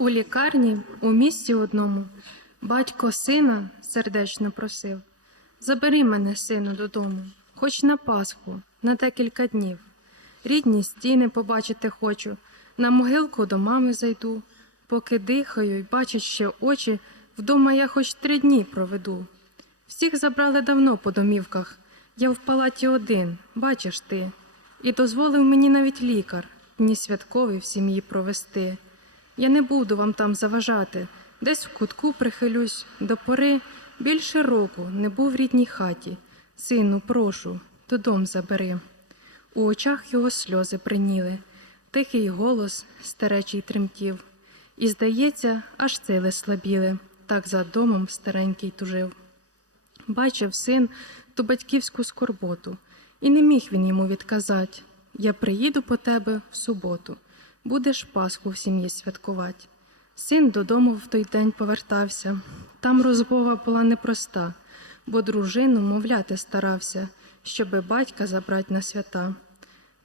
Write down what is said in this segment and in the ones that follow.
У лікарні у місті одному батько сина сердечно просив Забери мене, сину, додому, хоч на Пасху, на декілька днів. Рідні стіни побачити хочу, на могилку до мами зайду. Поки дихаю й бачать ще очі, вдома я хоч три дні проведу. Всіх забрали давно по домівках. Я в палаті один, бачиш ти, і дозволив мені навіть лікар дні святкові в сім'ї провести. Я не буду вам там заважати, десь в кутку прихилюсь. До пори більше року не був в рідній хаті. Сину, прошу, додому забери. У очах його сльози приніли, тихий голос старечий тремтів, і, здається, аж сили слабіли, так за домом старенький тужив. Бачив син ту батьківську скорботу, і не міг він йому відказать. Я приїду по тебе в суботу, будеш Пасху в сім'ї святкувати. Син додому в той день повертався. Там розмова була непроста, бо дружину мовляти старався, щоби батька забрать на свята.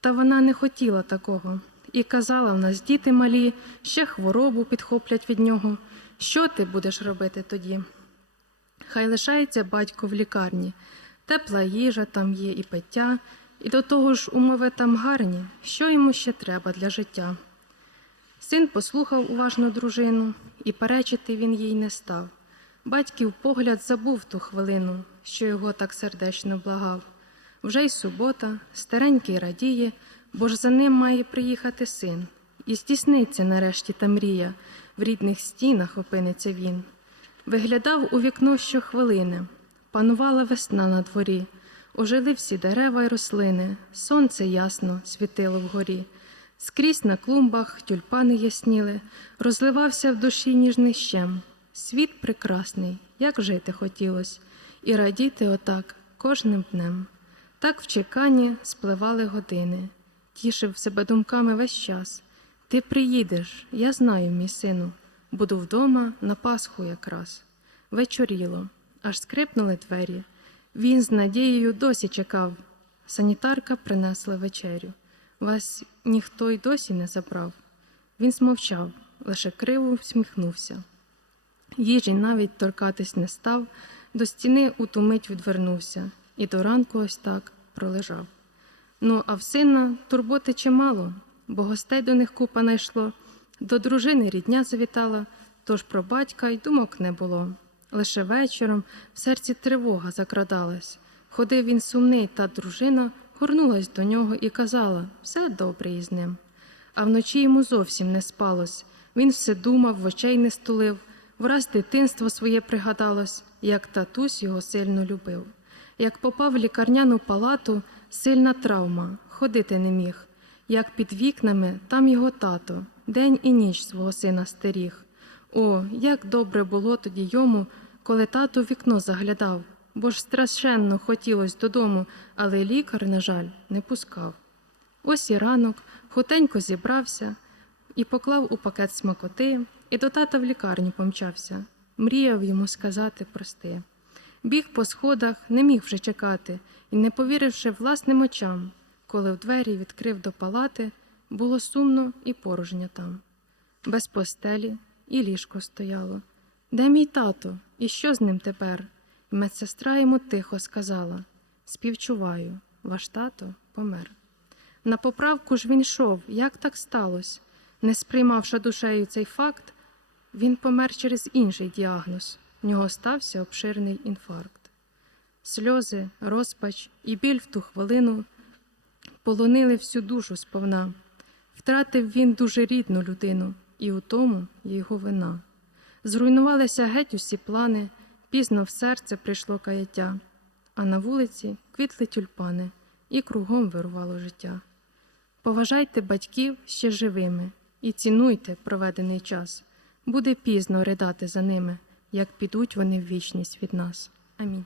Та вона не хотіла такого і казала в нас діти малі, ще хворобу підхоплять від нього. Що ти будеш робити тоді? Хай лишається батько в лікарні, тепла їжа там є і пиття, і до того ж умови там гарні, що йому ще треба для життя. Син послухав уважно дружину, і перечити він їй не став. Батьків погляд забув ту хвилину, що його так сердечно благав. Вже й субота, старенький радіє, бо ж за ним має приїхати син, і здійсниться нарешті та мрія, в рідних стінах опиниться він. Виглядав у вікно щохвилини, панувала весна на дворі, ожили всі дерева й рослини, сонце ясно світило вгорі. Скрізь на клумбах тюльпани ясніли, розливався в душі ніжний щем. Світ прекрасний, як жити хотілось, і радіти отак кожним днем. Так в чеканні спливали години, тішив себе думками весь час. Ти приїдеш, я знаю, мій сину, буду вдома на Пасху якраз. Вечоріло, аж скрипнули двері. Він з надією досі чекав. Санітарка принесла вечерю. Вас ніхто й досі не забрав. Він смовчав, лише криво всміхнувся. Їжі навіть торкатись не став, до стіни у ту мить відвернувся і до ранку ось так пролежав. Ну, а в сина турботи чимало, бо гостей до них купа найшло, до дружини рідня завітала, тож про батька й думок не було. Лише вечором в серці тривога закрадалась. Ходив він сумний, та дружина горнулась до нього і казала все добре із ним. А вночі йому зовсім не спалось. Він все думав, в очей не стулив, враз дитинство своє пригадалось, як татусь його сильно любив. Як попав в лікарняну палату, сильна травма, ходити не міг. Як під вікнами, там його тато, день і ніч свого сина стеріг. О, як добре було тоді йому, коли тато в вікно заглядав, бо ж страшенно хотілось додому, але лікар, на жаль, не пускав. Ось і ранок хутенько зібрався і поклав у пакет смакоти, і до тата в лікарню помчався. Мріяв йому сказати прости. Біг по сходах, не міг вже чекати, і, не повіривши власним очам, коли в двері відкрив до палати, було сумно і порожньо там. Без постелі і ліжко стояло. Де мій тато? І що з ним тепер? Медсестра йому тихо сказала Співчуваю, ваш тато помер. На поправку ж він йшов, як так сталося? Не сприймавши душею цей факт, він помер через інший діагноз. В нього стався обширний інфаркт. Сльози, розпач і біль в ту хвилину полонили всю душу сповна. Втратив він дуже рідну людину, і у тому його вина. Зруйнувалися геть усі плани, пізно в серце прийшло каяття, а на вулиці квітли тюльпани, і кругом вирувало життя. Поважайте батьків ще живими і цінуйте проведений час. Буде пізно ридати за ними, як підуть вони в вічність від нас. Амінь.